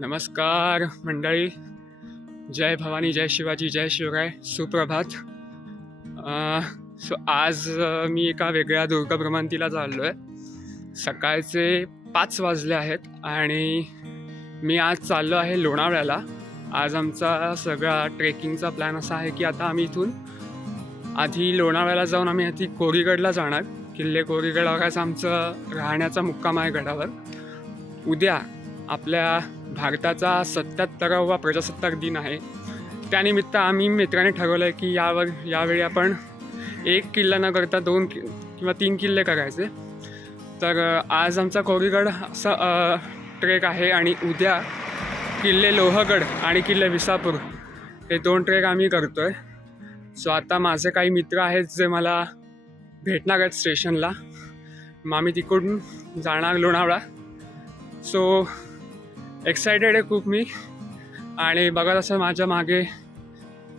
नमस्कार मंडळी, जय भवानी, जय शिवाजी, जय शिवराय, सुप्रभात. आज मी एका वेगळ्या दुर्गभ्रमंतीला चाललो आहे. सकाळचे 5 वाजले आहेत आणि मी आज चाललो आहे लोणावळ्याला. आज आमचा सगळा ट्रेकिंगचा प्लॅन असा आहे की आता आम्ही इथून आधी लोणावळ्याला जाऊन आम्ही आधी कोरीगडला जाणार. किल्ले कोरीगडावरच आमचं राहण्याचा मुक्काम आहे गडावर. उद्या आपल्या भारताचा 77वा प्रजासत्ताक दिन आहे. त्यानिमित्त आम्ही मित्राने ठरवलं आहे की यावेळी आपण 1 किल्ला न करता 2 किंवा 3 किल्ले करायचे. तर आज आमचा कोरीगड असा ट्रेक आहे आणि उद्या किल्ले लोहगड आणि किल्ले विसापूर हे 2 ट्रेक आम्ही करतो आहे. सो आता माझे काही मित्र आहेत जे मला भेटणार आहेत स्टेशनला. मग आम्ही तिकडून जाणार लोणावळा. सो एक्सायटेड आहे खूप मी. आणि बघत असं माझ्या मागे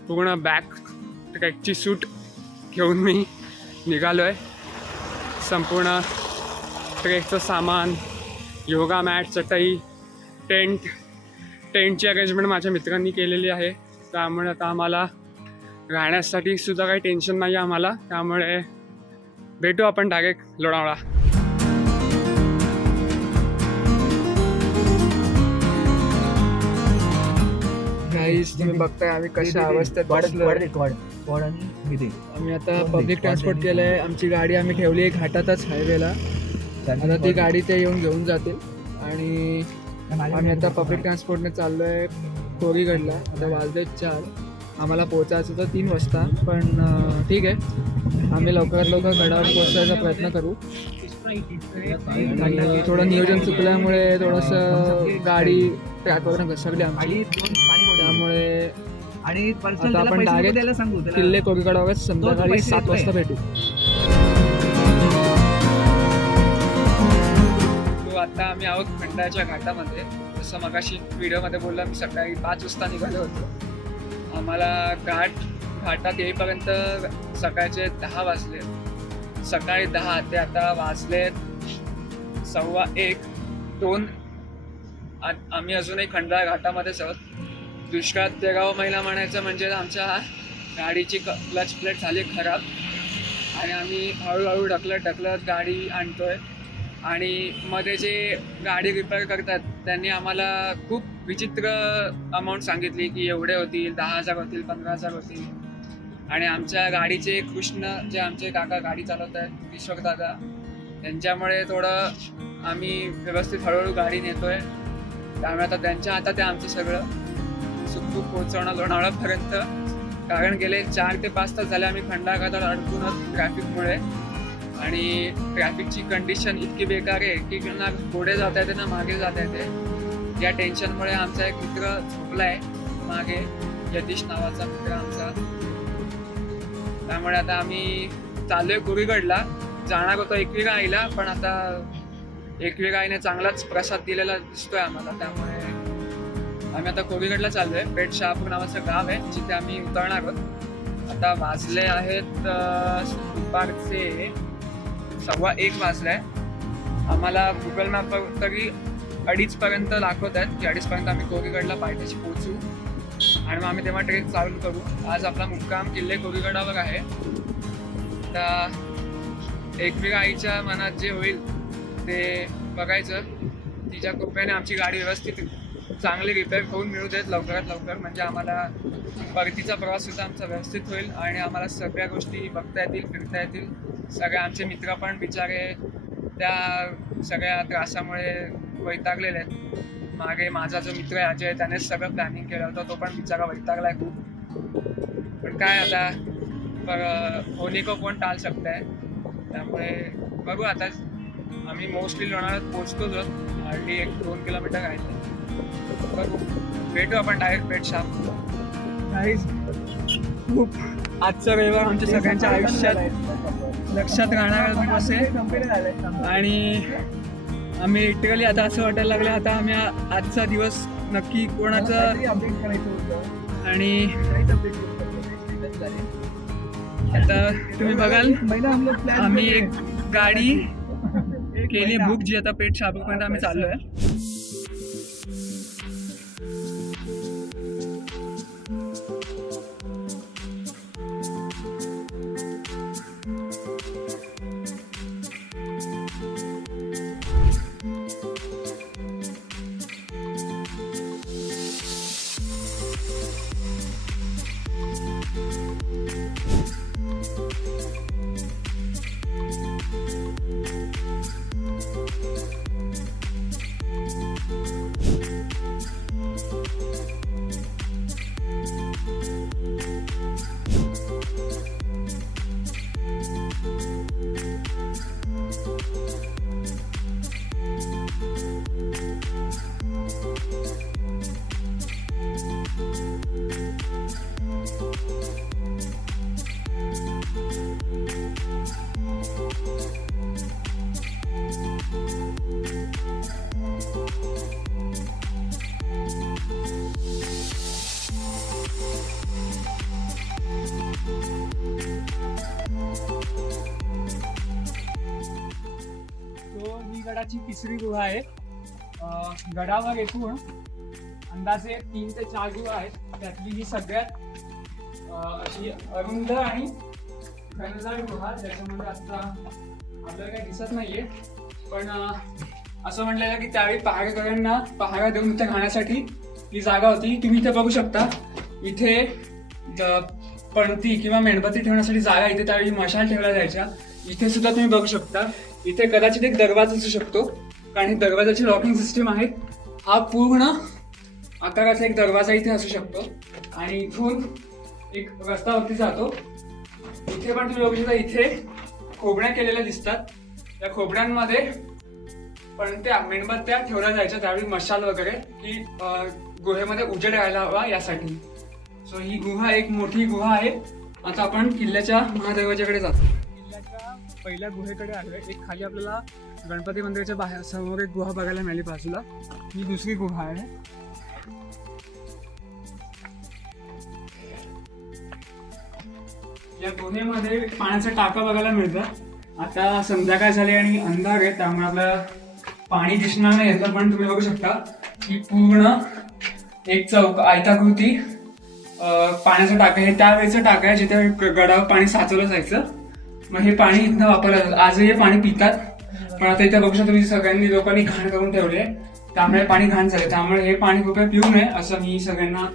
पूर्ण बॅक ट्रॅकची सूट घेऊन मी निघालो आहे. संपूर्ण ट्रेकचं सामान, योगा मॅट, चटई, टेंटची अरेंजमेंट माझ्या मित्रांनी केलेली आहे. त्यामुळे आता आम्हाला राहण्यासाठी सुद्धा काही टेन्शन नाही आहे आम्हाला. त्यामुळे भेटू आपण डायरेक्ट लोणावळा. तुम्ही बघताय आम्ही कशा अवस्थेत बसलो. आम्ही आता पब्लिक ट्रान्सपोर्ट केलं आहे. आमची गाडी आम्ही ठेवली आहे घाटातच हायवेला. आता ती गाडी ते येऊन घेऊन जाते आणि आम्ही आता पब्लिक ट्रान्सपोर्टने चाललो आहे कोरीगडला. आता वाजले 4. आम्हाला पोहोचायचं होतं 3 वाजता, पण ठीक आहे, आम्ही लवकरात लवकर गडावर पोहोचायचा प्रयत्न करू. आणि थोडं नियोजन चुकल्यामुळे थोडंसं गाडी ट्रॅकवरून घसरली आमची. त्यामुळे आता आपण डायरेक्ट किल्ले कोरीगडावर संध्याकाळी 7 वाजता भेटू. आता आम्ही आहोत खंडाच्या घाटामध्ये. जसं मगाशी व्हिडिओमध्ये बोलला, मी सकाळी 5 वाजता निघालो होतो. आम्हाला घाटात येईपर्यंत सकाळचे 10 वाजले. सकाळी 10 ते आता वाजले 1:15, 2. आम्ही अजूनही खंडाळा घाटामध्येच आहोत. दुष्काळात 13वा महिना म्हणायचं म्हणजे आमच्या गाडीची क्लच प्लेट झाली खराब आणि आम्ही हळूहळू ढकलत गाडी आणतोय. आणि मध्ये जे गाडी रिपेअर करतात त्यांनी आम्हाला खूप विचित्र अमाऊंट सांगितली की एवढे होतील, 10,000 होतील, 15,000 होतील. आणि आमच्या गाडीचे कृष्ण, जे आमचे काका गाडी चालवत आहेत, ईश्वर दादा, त्यांच्यामुळे थोडं आम्ही व्यवस्थित हळूहळू गाडी नेतोय. त्यामुळे आता त्यांच्या हातात आहे आमचं सगळं सुखरूप पोहोचवणं लोणावळ्यापर्यंत. कारण गेले 4 ते 5 तास झाले आम्ही खंडाळा घाटात अडकून ट्रॅफिकमुळे. आणि ट्रॅफिकची कंडिशन इतकी बेकार आहे की ना पुढे जाता येते ना मागे जाता येते. या टेन्शनमुळे आमचा एक मित्र झोपला आहे मागे, यतीश नावाचा मित्र आमचा. त्यामुळे आता आम्ही चाललोय कोरीगडला. जाणार होतो एकविरा आईला, पण आता एकविरा आईने चांगलाच प्रसाद दिलेला दिसतोय आम्हाला. त्यामुळे आम्ही आता कोरीगडला चाललोय. पेठ शहापूर नावाचं गाव आहे जिथे आम्ही उतरणार आहोत. आता वाजले आहेत दुपारचे 1:15 वाजलाय. आम्हाला गुगल मॅपवर तरी 2:30 पर्यंत दाखवत आहेत की 2:30 पर्यंत आम्ही कोरीगडला पायथ्याशी पोहोचू आणि मग आम्ही तेव्हा ट्रेक चालू करू. आज आपला मुक्काम किल्ले कोरीगडावर आहे. आता एकविरा आईच्या मनात जे होईल ते बघायचं. तिच्या कृपेने आमची गाडी व्यवस्थित चांगली रिपेअर होऊन मिळू देत लवकरात लवकर, म्हणजे आम्हाला परतीचा प्रवास सुद्धा आमचा व्यवस्थित होईल आणि आम्हाला सगळ्या गोष्टी बघता येतील, फिरता येतील. सगळे आमचे मित्र पण बिचारे त्या सगळ्या त्रासामुळे वैतागलेले आहेत. मागे माझा जो मित्र आहे अजय, त्यानेच सगळं प्लॅनिंग केलं होतं. तो पण बिचारा वैतागला आहे खूप. पण काय आता होणे को कोण टाळ शकत आहे. त्यामुळे बघू. आता आम्ही मोस्टली लोणावळ्यात पोहोचतोच आहोत. हार्डली 1-2 किलोमीटर आहे. बघू, भेटू आपण डायरेक्ट पेठ शहापूर. खूप आजचा रविवार आमच्या सगळ्यांच्या आयुष्यात लक्षात राहणारा दिवस आहे. आणि आम्ही लिटरली आता असं वाटायला लागलं आता आम्ही आजचा दिवस नक्की कोणाचा. आणि आता तुम्ही बघाल आम्ही एक गाडी केली बुक, जी आता पेठ शहापूरपर्यंत आम्ही चाललो आहे. गडाची तिसरी गुहा आहे. गडावर एकूण अंदाजे 3 ते 4 गुहा आहेत. त्यातली ही सगळ्यात अशी अरुंद आणि घनदाट गुहा, ज्याच्यामध्ये आता आपल्याला काही दिसत नाहीये. पण असं म्हटलेलं की त्यावेळी पहारेकऱ्यांना पहारा देऊन इथे खाण्यासाठी ही जागा होती. तुम्ही इथे बघू शकता, इथे पणती किंवा मेणबत्ती ठेवण्यासाठी जागा, इथे त्यावेळी मशाल ठेवल्या जायच्या. इथे सुद्धा तुम्ही बघू शकता, इथे कदाचित एक दरवाजा असू शकतो, कारण ही दरवाजाची लॉकिंग सिस्टीम आहे. हा पूर्ण आकाराचा एक दरवाजा इथे असू शकतो आणि इथून एक रस्ता वरती जातो. इथे पण तुम्ही बघू शकता, इथे खोबण्या केलेल्या दिसतात. त्या खोबण्यांमध्ये पण त्या मेणबत्त्या ठेवल्या जायच्या त्यावेळी, मशाल वगैरे, की गुहेमध्ये उजेड यायला हवा यासाठी. सो ही गुहा एक मोठी गुहा आहे. आता आपण किल्ल्याच्या महादरवाजाकडे जातो. किल्ल्याच्या पहिल्या गुहेकडे आलोय. एक खाली आपल्याला गणपती मंदिराच्या बाहेर समोर एक गुहा बघायला मिळाली बाजूला. ही दुसरी गुहा आहे. या गुहेमध्ये पाण्याचा टाका बघायला मिळतं. आता संध्याकाळ झाली आणि अंधार आहे, त्यामुळे आपल्याला पाणी दिसणार नाही येतं. पण तुम्ही बघू शकता की पूर्ण एक चौक आयताकृती पाण्याचा टाका आहे. त्यावेळेचं टाका आहे जिथे गडावर पाणी साचवलं जायचं. मग हे पाणी इथनं वापरलं जातं. आजही हे पाणी पितात, पण आता इथे बघू शकता तुम्ही सगळ्यांनी लोकांनी घाण करून ठेवले, त्यामुळे पाणी घाण झाले. त्यामुळे हे पाणी कृपया पिऊ नये असं मी सगळ्यांना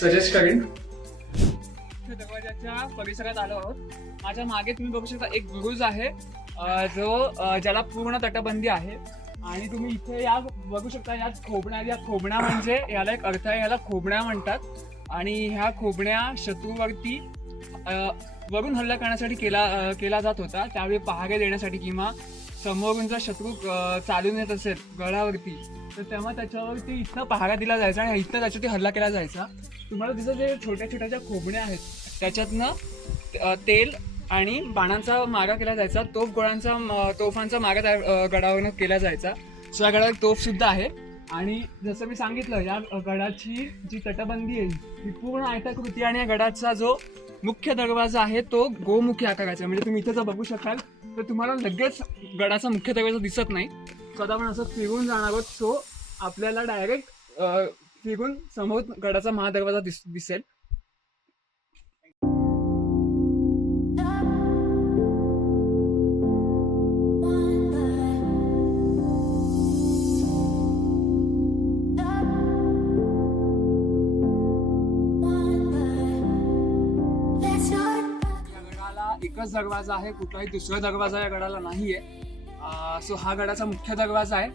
सजेस्ट करेन. दरवाजाच्या परिसरात आलो आहोत. माझ्या मागे तुम्ही बघू शकता एक बुरुज आहे, ज्याला पूर्ण तटबंदी आहे. आणि तुम्ही इथे या बघू शकता, या खोबण्या म्हणजे याला एक अर्थ आहे, याला खोबण्या म्हणतात. आणि ह्या खोबण्या शत्रूवरती वरून हल्ला करण्यासाठी केला जात होता. त्यावेळी पहारे देण्यासाठी किंवा समोरून जर शत्रू चालून येत असेल गडावरती, तर तेव्हा त्याच्यावरती इथनं पहारा दिला जायचा आणि इथनं त्याच्यावरती हल्ला केला जायचा. तुम्हाला दिसत जे छोट्या छोट्या ज्या खोबण्या आहेत, त्याच्यातनं तेल आणि बाणांचा मारा केला जायचा. तोफांचा मारा गडावरनं केला जायचा. सो या गडावर तोफ सुद्धा आहे. आणि जसं मी सांगितलं, या गडाची जी तटबंदी आहे ती पूर्ण आयताकृती, आणि या गडाचा जो मुख्य दरवाजा आहे तो गोमुखी आकाराचा. म्हणजे तुम्ही इथे जर बघू शकाल तर तुम्हाला लगेच गडाचा मुख्य दरवाजा दिसत नाही. स्वतः आपण असं फिरून जाणार आहोत, सो आपल्याला डायरेक्ट फिरून समोर गडाचा महादरवाजा दिसेल. एकच दरवाजा आहे, कुठलाही दुसरा दरवाजा या गडाला नाहीये. सो हा गडाचा मुख्य दरवाजा आहे.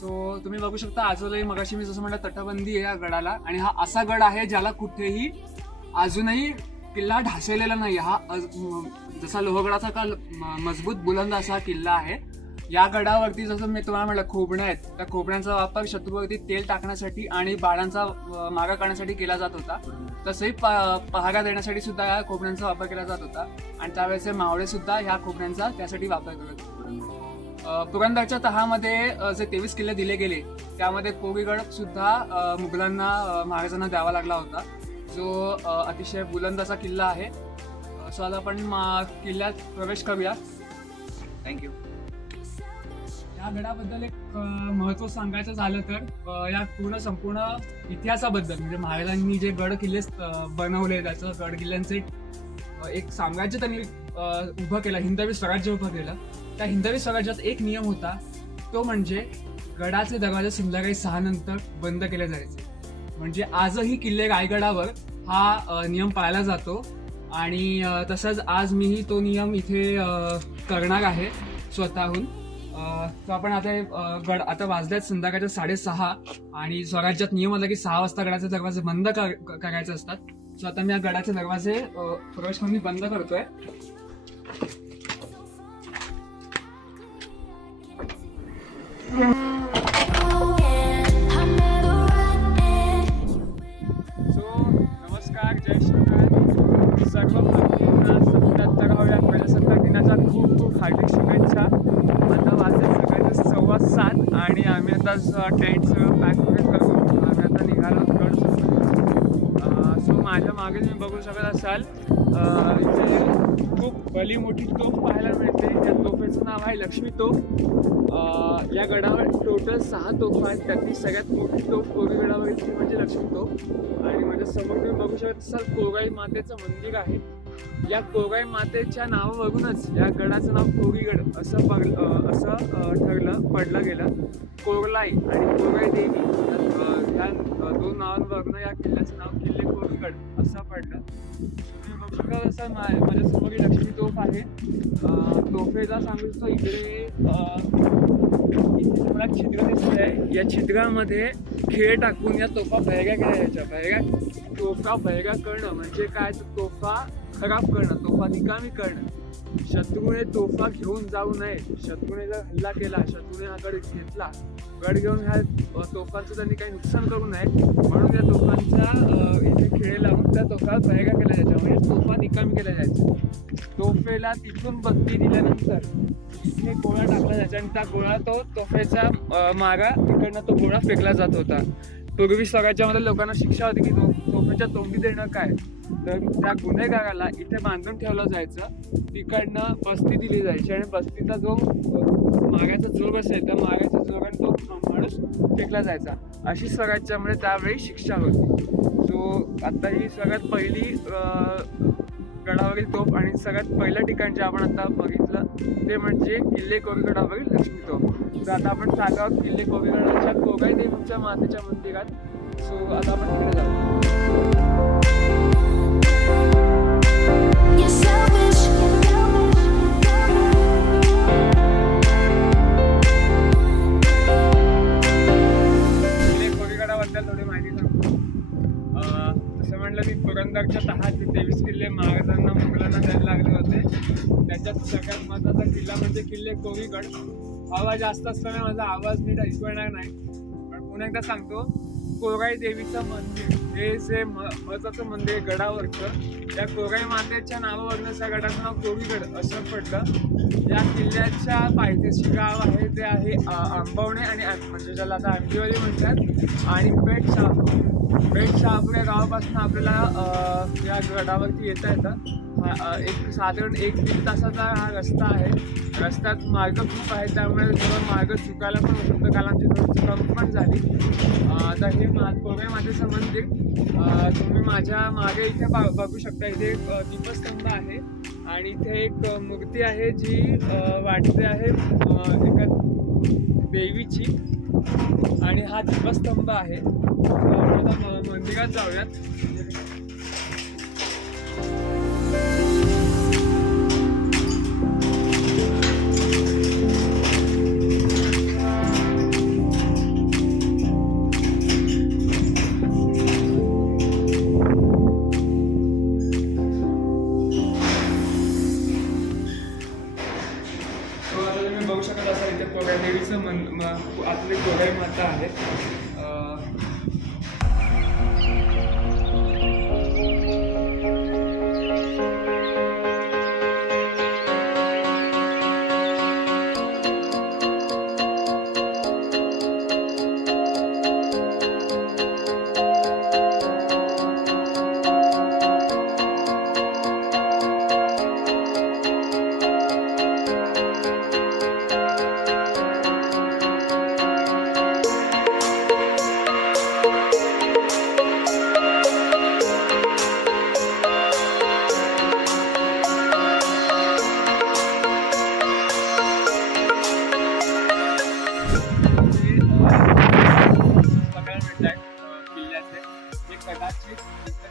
सो तुम्ही बघू शकता, आजूलाही मगाशी मी जसं म्हटलं तटबंदी आहे या गडाला. आणि हा असा गड आहे ज्याला कुठेही अजूनही किल्ला ढासळलेला नाही. हा जसा लोहगडाचा का मजबूत बुलंद असा किल्ला आहे. या गडावरती जसं मी तुम्हाला म्हटलं खोबण्या आहेत, त्या खोबण्यांचा वापर शत्रूवरती तेल टाकण्यासाठी आणि बाणांचा मारा करण्यासाठी केला जात होता. तसंही पहारा देण्यासाठी सुद्धा या खोबण्यांचा वापर केला जात होता. आणि त्यावेळेचे मावळे सुद्धा ह्या खोबण्यांचा त्यासाठी वापर करत होते. पुरंदरच्या तहामध्ये जे 23 किल्ले दिले गेले, त्यामध्ये कोरीगड सुद्धा मुघलांना महाराजांना द्यावा लागला होता, जो अतिशय बुलंद असा किल्ला आहे. सो आता आपण किल्ल्यात प्रवेश करूया. थँक्यू. या गडाबद्दल एक महत्त्व सांगायचं झालं तर या संपूर्ण इतिहासाबद्दल, म्हणजे महाराजांनी जे गड किल्ले बनवले, त्याचं गड किल्ल्यांचे एक साम्राज्य त्यांनी उभं केलं, हिंदवी स्वराज्य उभं केलं. त्या हिंदवी स्वराज्यात एक नियम होता, तो म्हणजे गडाचे दरवाजे संध्याकाळी 6 नंतर बंद केले जायचे. म्हणजे आजही किल्ले रायगडावर हा नियम पाळला जातो. आणि तसंच आज मीही तो नियम इथे करणार आहे स्वतःहून. तर आपण आता वाजल्यात संध्याकाळच्या 6:30 आणि स्वराज्यात नियम आला की 6 वाजता गडाचे दरवाजे बंद करायचे असतात. सो आता मी या गडाचे दरवाजे प्रवेश म्हणून बंद करतोय. नमस्कार, जय श्रीराम. सर्व भारतीयांना 77व्या प्रजासत्ताक दिनाच्या खूप खूप हार्दिक शुभेच्छा. आता वाजले सकाळचे 7:15 आणि आम्ही आता टेंट सगळं पॅक वगैरे करून आम्ही आता निघालो गड सो माझ्या मागे तुम्ही बघू शकत असाल, इथे खूप भली मोठी तोफ पाहायला मिळते. त्या तोफेचं नाव आहे लक्ष्मी तोफ. या गडावर टोटल 6 तोफा आहेत. त्यातली सगळ्यात मोठी तोफ कोरी गडावरील ती म्हणजे लक्ष्मी तोफ. आणि माझ्या समोर तुम्ही बघू शकत असाल कोराई मातेचं मंदिर आहे. या कोराई मातेच्या नावावरूनच या गडाचं नाव कोरीगड असं पडलं गेलं. कोरलाई आणि कोराई देवी या 2 नावांवरून या किल्ल्याचं नाव किल्ले कोरीगड असं पडलं. तुम्ही बघू शकता असं माझ्या समोर लक्ष्मी तोफ आहे. तोफेचा सांगू शकतो इथे तुम्हाला छिद्र दिसते आहे. या छिद्रामध्ये खेळ टाकून या तोफा भैऱ्या केल्या जायच्या. तोफा भैऱ्या करणं म्हणजे काय, तर तोफा खराब करणं, तोफा निकामी करणं. शत्रूने तोफा घेऊन जाऊ नये. शत्रूने जर हल्ला केला, शत्रूने हा गड घेतला, गड घेऊन ह्या तोफांचं त्यांनी काही नुकसान करू नये म्हणून या तोफांचा इथे खेळ लावून त्या तोफा भैऱ्या केल्या जायच्या, म्हणजे तोफा निकामी केल्या जायच्या. तोफेला तिथून बत्ती दिल्यानंतर इथे गोळा टाकला जायचा आणि त्या गोळा तो तोफेचा मागा इकडनं तो गोळा फेकला जात होता. पूर्वी स्वराज्यामध्ये लोकांना शिक्षा होती की तोफेच्या तोंडी देणं काय, तर त्या गुन्हेगाराला इथे बांधून ठेवलं जायचं. तिकडनं बस्ती दिली जायची आणि बस्तीचा जो मागाचा जोर असेल त्या मागाच्या जोराने तो माणूस फेकला जायचा. अशी स्वराज्यामध्ये त्यावेळी शिक्षा होती. सो आता ही सगळ्यात पहिली गडावरील तोफ आणि सगळ्यात पहिल्या ठिकाण जे आपण आता बघितलं ते म्हणजे किल्ले कोरीगडावरील लक्ष्मी तोफ. तर आता आपण चाललो आहोत किल्ले कोरीगडाच्या कोराई देवीच्या मातेच्या मंदिरात. सो आता आपण तिकडे जाऊ. किल्ले कोरीगडाबद्दल थोडी माहिती सांगतो. तसं म्हटलं मी पुरंदरच्या 10 ते 23 किल्ले महाराजांना मुघलांना द्यायला लागले होते. त्याच्यात सगळ्यात महत्त्वाचा किल्ला म्हणजे किल्ले कोरीगड. आवाज जास्त असल्याने माझा आवाज नीट ऐकू येणार नाही, पण पुन्हा एकदा सांगतो. कोराई देवीचं मंदिर हे जे महत्त्वाचं मंदिर गडावरचं, त्या कोराई मातेच्या नावावरनं त्या गडाचं नाव कोरीगड असं पडलं. या किल्ल्याच्या पायथ्याशी गाव आहे ते आहे आंबवणे आणि म्हणजे ज्याला आता आंबिवली म्हणतात, आणि पेठ शहापूर या गावापासून आपल्याला या गडावरती येता येतं. एक साधारण 1-1.5 तासाचा हा रस्ता आहे. रस्त्यात मार्ग खूप आहे, त्यामुळे थोडं मार्ग चुकायला पण होतं. कालांची थोडी चुकामक पण झाली. आता हे कोराई मातेचं मंदिर तुम्ही माझ्या मागे इथे बघू शकता. इथे एक दीपस्तंभ आहे आणि इथे एक मूर्ती आहे जी वाटते आहे एका देवीची, आणि हा दीपस्तंभ आहे. आता मंदिरात जाऊयात. बघू शकत असाल इथे कोराई देवीचं आतली कोराई माता आहे.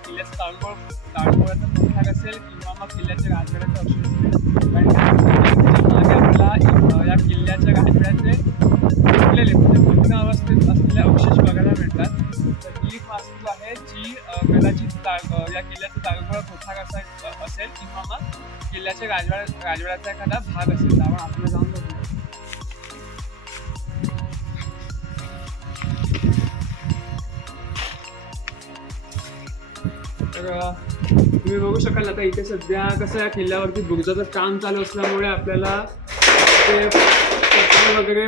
किल्ल्याचं ताळगोळाचा भाग असेल किंवा मग किल्ल्याच्या राजवाड्याचा अवशेष असेल. आणि या किल्ल्याच्या राजवाड्याचे तुटलेले म्हणजे पूर्ण अवस्थेत असलेले अवशेष बघायला मिळतात. तर ही वास्तू आहे जी कदाचित या किल्ल्याचा ताळगोळा कोठार असेल किंवा मग किल्ल्याच्या राजवाड्याचा एखादा भाग असेल. त्यामुळे आपल्याला जाऊन बघू. तर तुम्ही बघू शकाल आता इथे सध्या कसं या किल्ल्यावरती बुरुजाचं काम चालू असल्यामुळे आपल्याला ते पत्रे वगैरे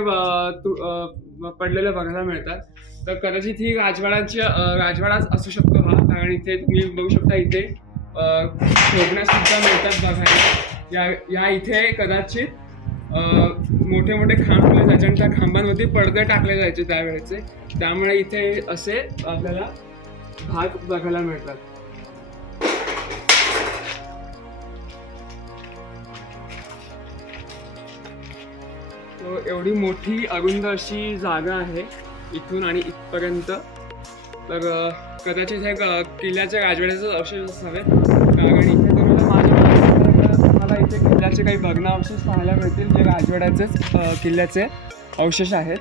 पडलेले बघायला मिळतात. तर कदाचित ही राजवाडाच असू शकतो हा, कारण इथे तुम्ही बघू शकता इथे शोभण्यास सुद्धा मिळतात बघायला. या इथे कदाचित मोठे मोठे खांब ठेवले जायचे आणि त्या खांबांवरती पडदे टाकले जायचे त्यावेळेचे, त्यामुळे इथे असे आपल्याला भाग बघायला मिळतात. एवढी मोठी अरुंद अशी जागा आहे इथून आणि इथपर्यंत. तर कदाचित हे किल्ल्याच्या राजवाड्याचे अवशेष असावे, कारण इथे तुम्हाला इथे किल्ल्याचे काही भग्नावशेष पाहायला मिळतील जे राजवाड्याचेच किल्ल्याचे अवशेष आहेत.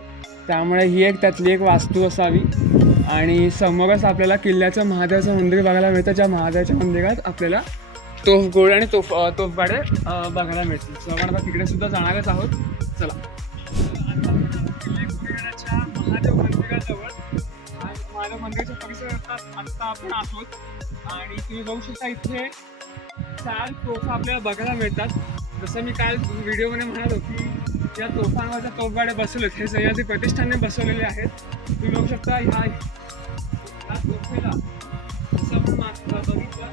त्यामुळे ही एक त्यातली एक वास्तू असावी. आणि समोरच आपल्याला किल्ल्याचं महादेवाचं मंदिर बघायला मिळतं, ज्या महादेवाच्या मंदिरात आपल्याला तोफगोळे आणि तोफगाडे बघायला मिळतील. सो आपण आता तिकडे सुद्धा जाणारच आहोत. चला, किल्ल्याच्या महादेव मंदिराजवळ महादेव मंदिराच्या परिसरात आता आपण आहोत आणि तुम्ही बघू शकता इथे 4 तोफा आपल्याला बघायला मिळतात. जसं मी काल व्हिडिओमध्ये म्हणालो की या तोफांवरच्या तोफगाडे बसवलेत हे सह्याद्री प्रतिष्ठानने बसवलेले आहेत. तुम्ही बघू शकता ह्या तोफेला जसं आपण बघितलं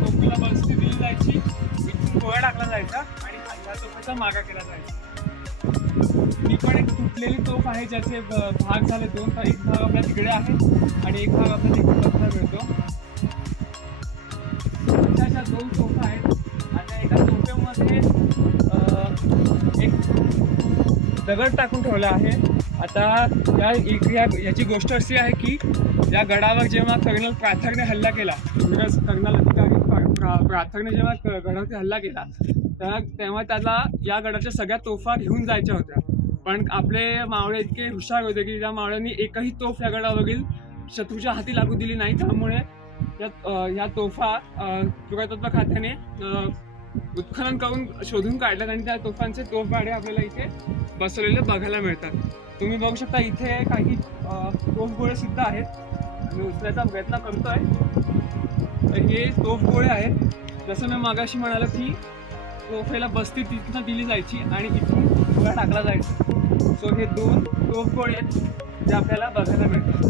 तोफेला बसती दिली जायची, इथून गोळा टाकला जायचा आणि ह्या तोफेचा मागा केला जायचा. ही पण एक तुटलेली तोफ आहे ज्याचे भाग झाले 2, तर एक भाग आपल्या तिकडे आहे आणि एक भाग आपल्याला इकडे बघायला मिळतो. अशा 2 तोफा आहेत. आता एका तोफेमध्ये एक दगड टाकून ठेवला आहे. आता याची गोष्ट अशी आहे की या गडावर जेव्हा कर्नल प्रार्थकने हल्ला केला, कर्नल अधिकारी प्रार्थकने जेव्हा गडावरती हल्ला केला तेव्हा त्याला या गडाच्या सगळ्या तोफा घेऊन जायच्या होत्या. पण आपले मावळे इतके हुशार होते की त्या मावळ्यांनी एकही तोफ या गडावरील शत्रूच्या हाती लागू दिली नाही. त्यामुळे या तोफा पुरातत्व खात्याने उत्खनन करून शोधून काढल्यात आणि त्या तोफांचे तोफगाडे आपल्याला इथे बसवलेले बघायला मिळतात. तुम्ही बघू शकता इथे काही तोफगोळे सुद्धा आहेत. मी उचलायचा प्रयत्न करतोय. हे तोफगोळे आहेत. जसं मी मागाशी म्हणालो की तोफेला बस्ती तिथून दिली जायची आणि इथून गोळा टाकला जायचा. सो हे 2 तोफगोळे आहेत जे आपल्याला बघायला मिळतात.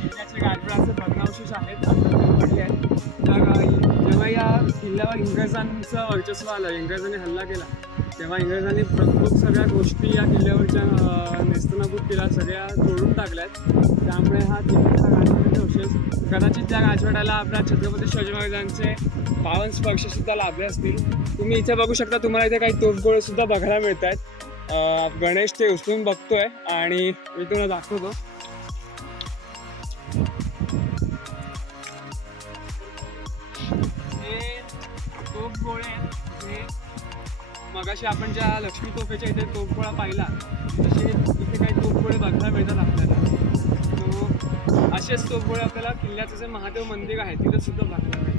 किल्ल्याचे राजवाड्याचे भग्नावशेष आहेत पडले आहेत. जेव्हा या किल्ल्यावर इंग्रजांचं वर्चस्व आलं, इंग्रजांनी हल्ला केला, तेव्हा इंग्रजांनी प्रमुख सगळ्या गोष्टी या किल्ल्यावरच्या नेस्तनाबूत केल्या, सगळ्या तोडून टाकल्यात. त्यामुळे हा किल्ल्याचा राजवाड्याचे अवशेष कदाचित त्या राजवाड्याला आपल्या छत्रपती शिवाजी महाराजांचे पावन स्पर्शसुद्धा लाभले असतील. तुम्ही इथे बघू शकता, तुम्हाला इथे काही तोफगोळे सुद्धा बघायला मिळत आहेत. गणेश ते उचलून बघतोय आणि मी तुम्हाला दाखवतो. हे तोफगोळे आहेत. हे मगाशी आपण ज्या लक्ष्मी तोफेच्या इथे तोफगोळा पाहिला तसे इथे काही तोफगोळे बघायला मिळतात आपल्याला. तो असेच तोफगोळे आपल्याला किल्ल्याचं जे महादेव मंदिर आहे तिथे सुद्धा बघायला मिळतात.